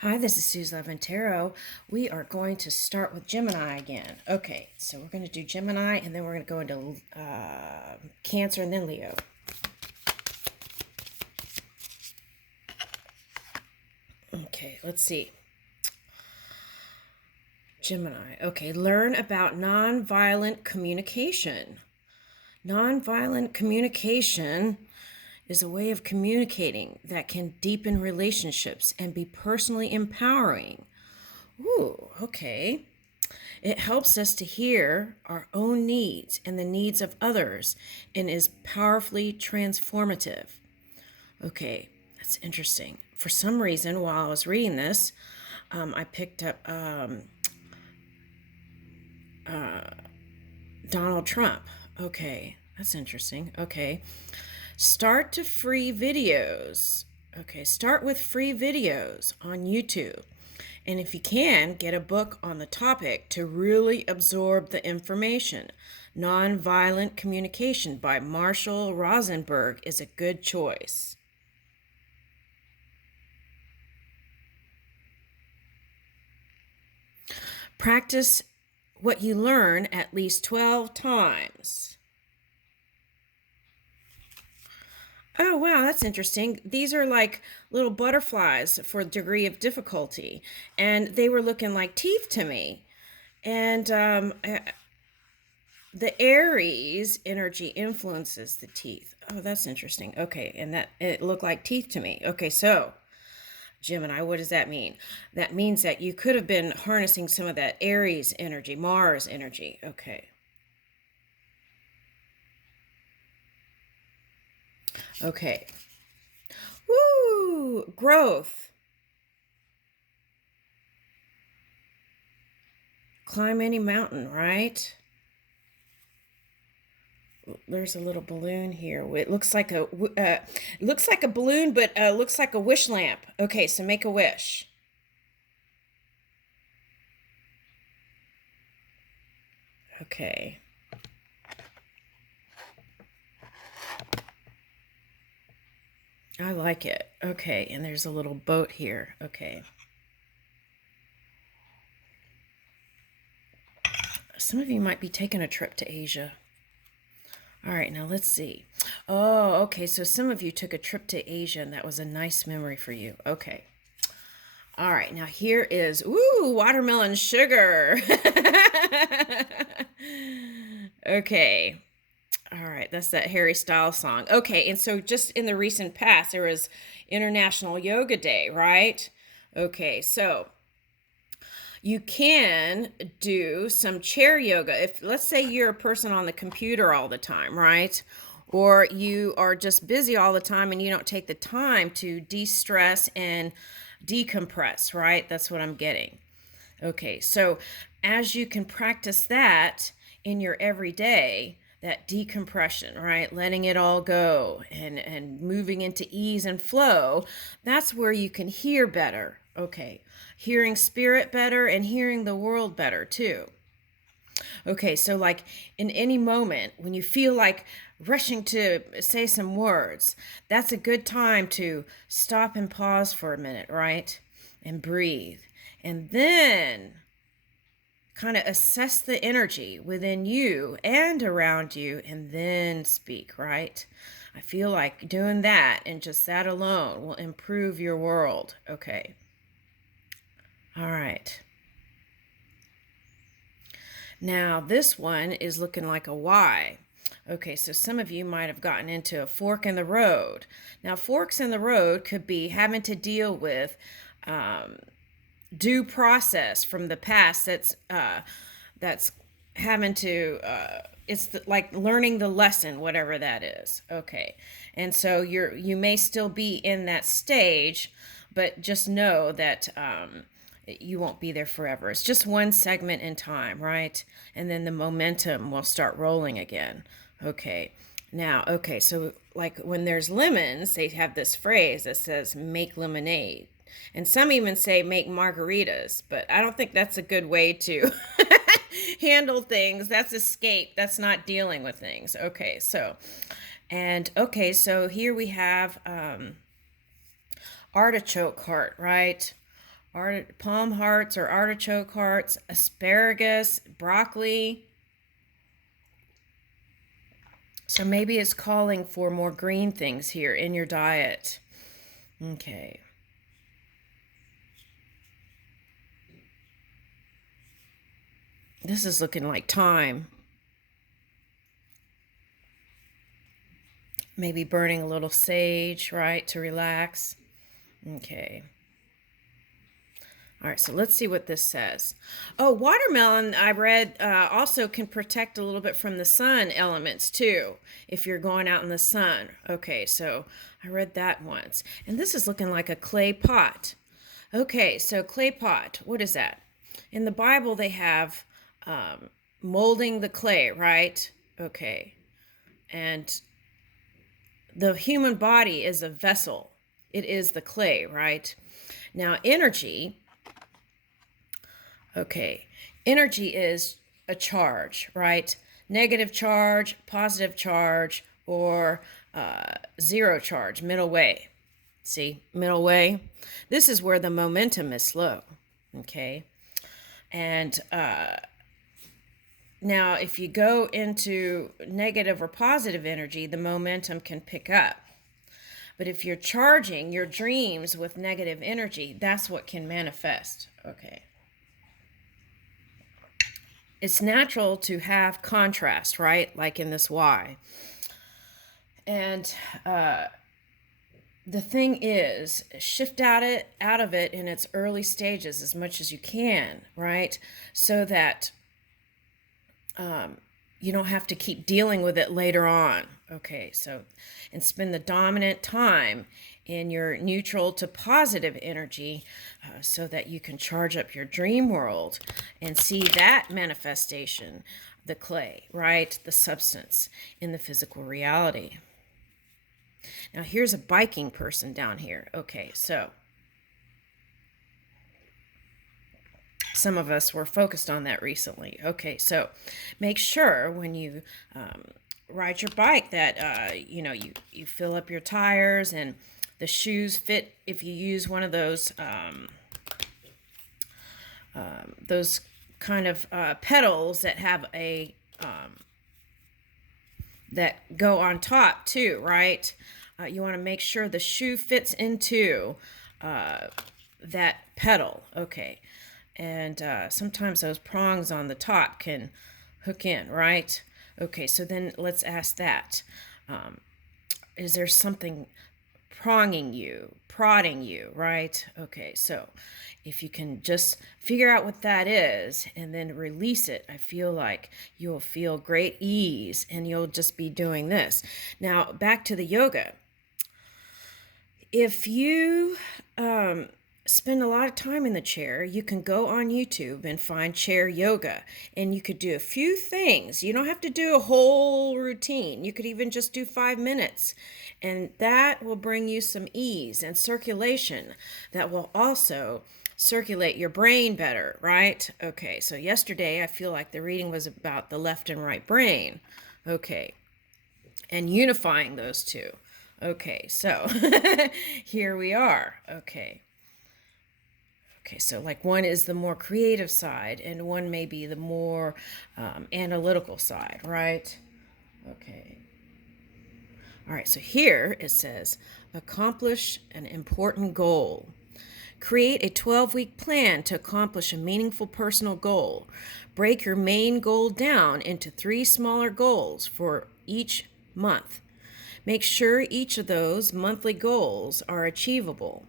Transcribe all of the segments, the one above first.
Hi, this is Suze Levin Tarot. We are going to start with Gemini again. Okay, so we're going to do Gemini and then we're going to go into Cancer and then Leo. Okay, let's see. Gemini. Okay, learn about nonviolent communication. Nonviolent communication is a way of communicating that can deepen relationships and be personally empowering. Ooh, okay. It helps us to hear our own needs and the needs of others and is powerfully transformative. Okay, that's interesting. For some reason, while I was reading this, I picked up Donald Trump. Okay, that's interesting. Okay, start to free videos. Okay, start with free videos on YouTube. And if you can, get a book on the topic to really absorb the information. Nonviolent Communication by Marshall Rosenberg is a good choice. Practice what you learn at least 12 times. Oh, wow, that's interesting. These are like little butterflies for degree of difficulty, and they were looking like teeth to me. And the Aries energy influences the teeth. Oh, that's interesting. Okay, and that it looked like teeth to me. Okay, so Gemini, what does that mean? That means that you could have been harnessing some of that Aries energy, Mars energy. Okay. Okay. Woo! Growth. Climb any mountain, right? There's a little balloon here. It looks like a balloon, but looks like a wish lamp. Okay, so make a wish. Okay. I like it. Okay, and there's a little boat here. Okay. Some of you might be taking a trip to Asia. All right, now let's see. Oh, okay, so some of you took a trip to Asia and that was a nice memory for you. Okay. All right, now here is, ooh, watermelon sugar. Okay. All right, that's that Harry Styles song. Okay, and so just in the recent past, there was International Yoga Day, right? Okay, so you can do some chair yoga. If let's say you're a person on the computer all the time, right? Or you are just busy all the time and you don't take the time to de-stress and decompress, right? That's what I'm getting. Okay, so as you can practice that in your everyday, that decompression, right? Letting it all go and moving into ease and flow, that's where you can hear better. Okay, hearing spirit better and hearing the world better too. Okay, so like in any moment when you feel like rushing to say some words, that's a good time to stop and pause for a minute, right? And breathe. And then kind of assess the energy within you and around you and then speak, right? I feel like doing that and just that alone will improve your world. Okay. All right. Now, this one is looking like a Y. Okay, so some of you might have gotten into a fork in the road. Now, forks in the road could be having to deal with due process from the past that's having to like learning the lesson, whatever that is. Okay, and so you may still be in that stage, but just know that you won't be there forever. It's just one segment in time, right? And then the momentum will start rolling again. Okay. Now, okay, so like when there's lemons, they have this phrase that says make lemonade. And some even say make margaritas, but I don't think that's a good way to handle things. That's escape. That's not dealing with things. Okay, so here we have artichoke heart, right? palm hearts or artichoke hearts, asparagus, broccoli. So maybe it's calling for more green things here in your diet. Okay. This is looking like thyme. Maybe burning a little sage, right, to relax. Okay. All right, so let's see what this says. Oh, watermelon, I read, also can protect a little bit from the sun elements too, if you're going out in the sun. Okay, so I read that once. And this is looking like a clay pot. Okay, so clay pot, what is that? In the Bible, they have molding the clay, right? Okay. And the human body is a vessel. It is the clay, right? Now, energy. Okay, energy is a charge, right? Negative charge, positive charge, or zero charge, middle way. See, middle way. This is where the momentum is slow, okay? And now if you go into negative or positive energy, the momentum can pick up. But if you're charging your dreams with negative energy, that's what can manifest, okay? It's natural to have contrast, right? Like in this Y. And the thing is, shift out of it in its early stages as much as you can, right? So that you don't have to keep dealing with it later on. Okay, so, and spend the dominant time in your neutral to positive energy so that you can charge up your dream world and see that manifestation, the clay, right? The substance in the physical reality. Now, here's a biking person down here. Okay, so some of us were focused on that recently. Okay, so make sure when you ride your bike that you fill up your tires and the shoes fit. If you use one of those kind of pedals that have a that go on top too, right? You want to make sure the shoe fits into that pedal. Okay. And sometimes those prongs on the top can hook in, right? Okay, so then let's ask that. Is there something prodding you, right? Okay, so if you can just figure out what that is and then release it, I feel like you'll feel great ease and you'll just be doing this. Now, back to the yoga. If you spend a lot of time in the chair, you can go on YouTube and find chair yoga, and you could do a few things. You don't have to do a whole routine. You could even just do 5 minutes, and that will bring you some ease and circulation that will also circulate your brain better, right? Okay, so yesterday I feel like the reading was about the left and right brain. Okay, and unifying those two. Okay, so here we are. Okay, so like one is the more creative side and one may be the more analytical side, right? Okay. All right, so here it says, accomplish an important goal. Create a 12-week plan to accomplish a meaningful personal goal. Break your main goal down into 3 smaller goals for each month. Make sure each of those monthly goals are achievable.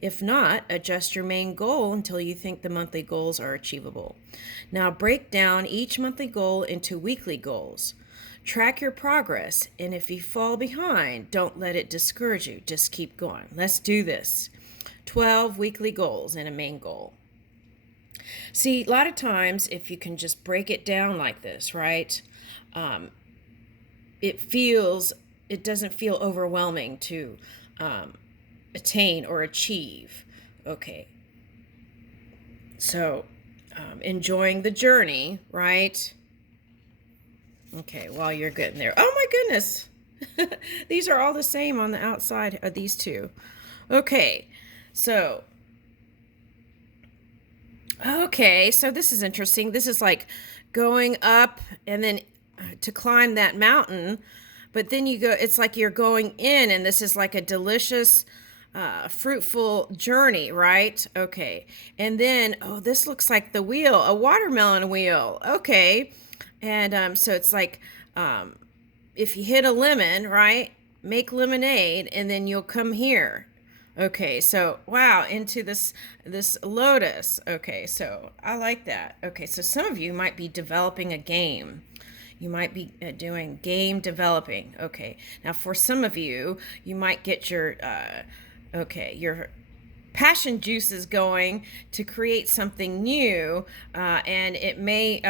If not, adjust your main goal until you think the monthly goals are achievable. Now break down each monthly goal into weekly goals. Track your progress, and if you fall behind, don't let it discourage you. Just keep going. Let's do this. 12 weekly goals and a main goal. See, a lot of times, if you can just break it down like this, right, it doesn't feel overwhelming to attain or achieve. Okay, so enjoying the journey, right? Okay, while you're getting there. Oh my goodness, these are all the same on the outside of these two. Okay, so Okay, so this is interesting. This is like going up and then to climb that mountain, but then you go, it's like you're going in, and this is like a delicious, fruitful journey, right? Okay. And then, oh, this looks like the wheel, a watermelon wheel. Okay. And so it's like, um, if you hit a lemon, right, make lemonade, and then you'll come here. Okay, so wow, into this lotus. Okay, so I like that. Okay, so some of you might be developing a game. You might be doing game developing. Okay, now for some of you, you might get your your passion juices going to create something new, and it may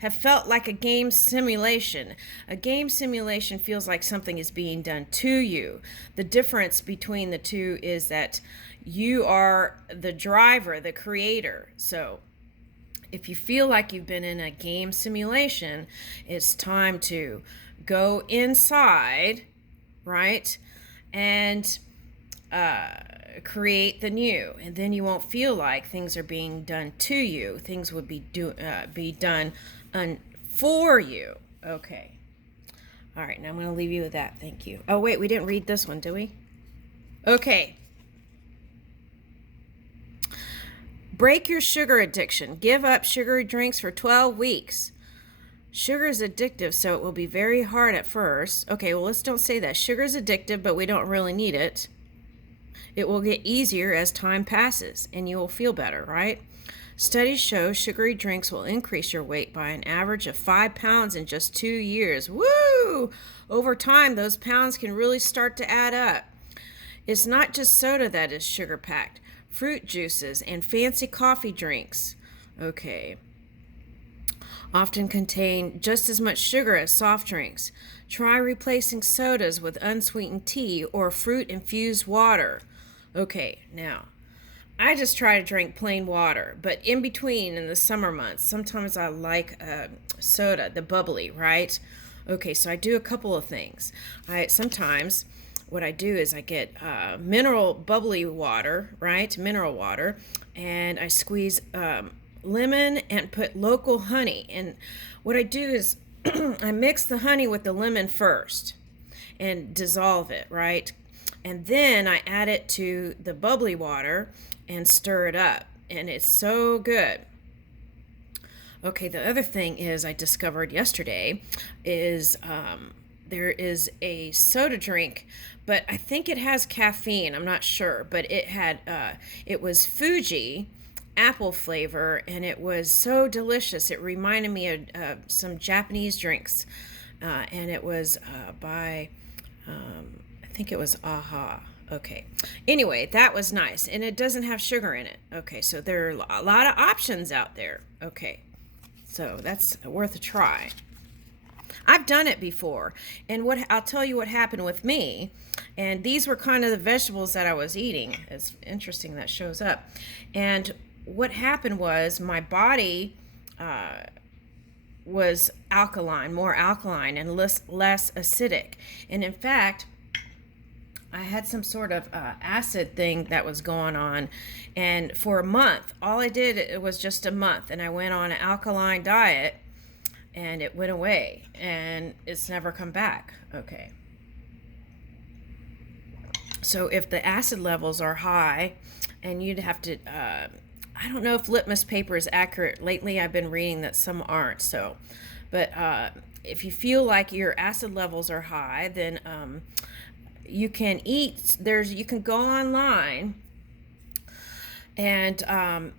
have felt like a game simulation. A game simulation feels like something is being done to you. The difference between the two is that you are the driver, the creator. So if you feel like you've been in a game simulation, it's time to go inside, right? And create the new, and then you won't feel like things are being done to you. Things would be done for you. Okay. All right, now I'm going to leave you with that. Thank you. Oh, wait, we didn't read this one, did we? Okay. Break your sugar addiction. Give up sugary drinks for 12 weeks. Sugar is addictive, so it will be very hard at first. Okay, well, let's don't say that. Sugar is addictive, but we don't really need it. It will get easier as time passes, and you will feel better, right? Studies show sugary drinks will increase your weight by an average of 5 pounds in just 2 years. Woo! Over time, those pounds can really start to add up. It's not just soda that is sugar-packed. Fruit juices and fancy coffee drinks, okay, often contain just as much sugar as soft drinks. Try replacing sodas with unsweetened tea or fruit-infused water. Okay, now, I just try to drink plain water, but in between, in the summer months, sometimes I like soda, the bubbly, right? Okay, so I do a couple of things. Sometimes what I do is I get mineral bubbly water, right? Mineral water, and I squeeze lemon and put local honey. And what I do is I mix the honey with the lemon first and dissolve it, right? And then I add it to the bubbly water and stir it up, and it's so good. Okay, the other thing is I discovered yesterday is there is a soda drink, but I think it has caffeine. I'm not sure, but it was Fuji apple flavor, and it was so delicious. It reminded me of some Japanese drinks, and it was by I think it was Aha. Okay. Anyway, that was nice. And it doesn't have sugar in it. Okay, so there are a lot of options out there. Okay, so that's worth a try. I've done it before. And I'll tell you what happened with me. And these were kind of the vegetables that I was eating. It's interesting that shows up. And what happened was my body was alkaline, more alkaline and less acidic. And in fact, I had some sort of acid thing that was going on, and for a month, all I did, it was just a month, and I went on an alkaline diet, and it went away, and it's never come back. Okay. So if the acid levels are high, and you'd have to, I don't know if litmus paper is accurate. Lately, I've been reading that some aren't, so, but if you feel like your acid levels are high, then you can you can go online and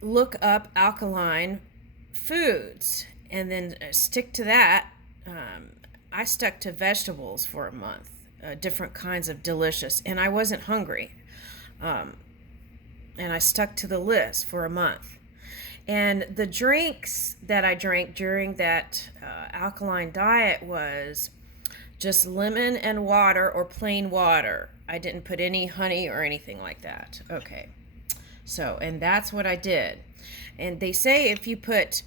look up alkaline foods and then stick to that. I stuck to vegetables for a month, different kinds of delicious, and I wasn't hungry. And I stuck to the list for a month. And the drinks that I drank during that alkaline diet was just lemon and water or plain water. I didn't put any honey or anything like that. Okay. So, and that's what I did. And they say if you put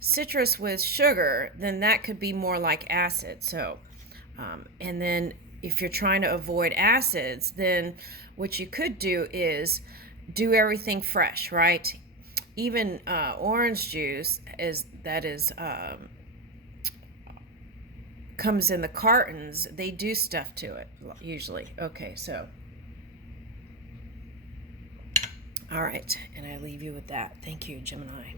citrus with sugar, then that could be more like acid. So, and then if you're trying to avoid acids, then what you could do is do everything fresh, right? even orange juice is comes in the cartons. They do stuff to it usually. Okay, so all right, and I leave you with that. Thank you, Gemini.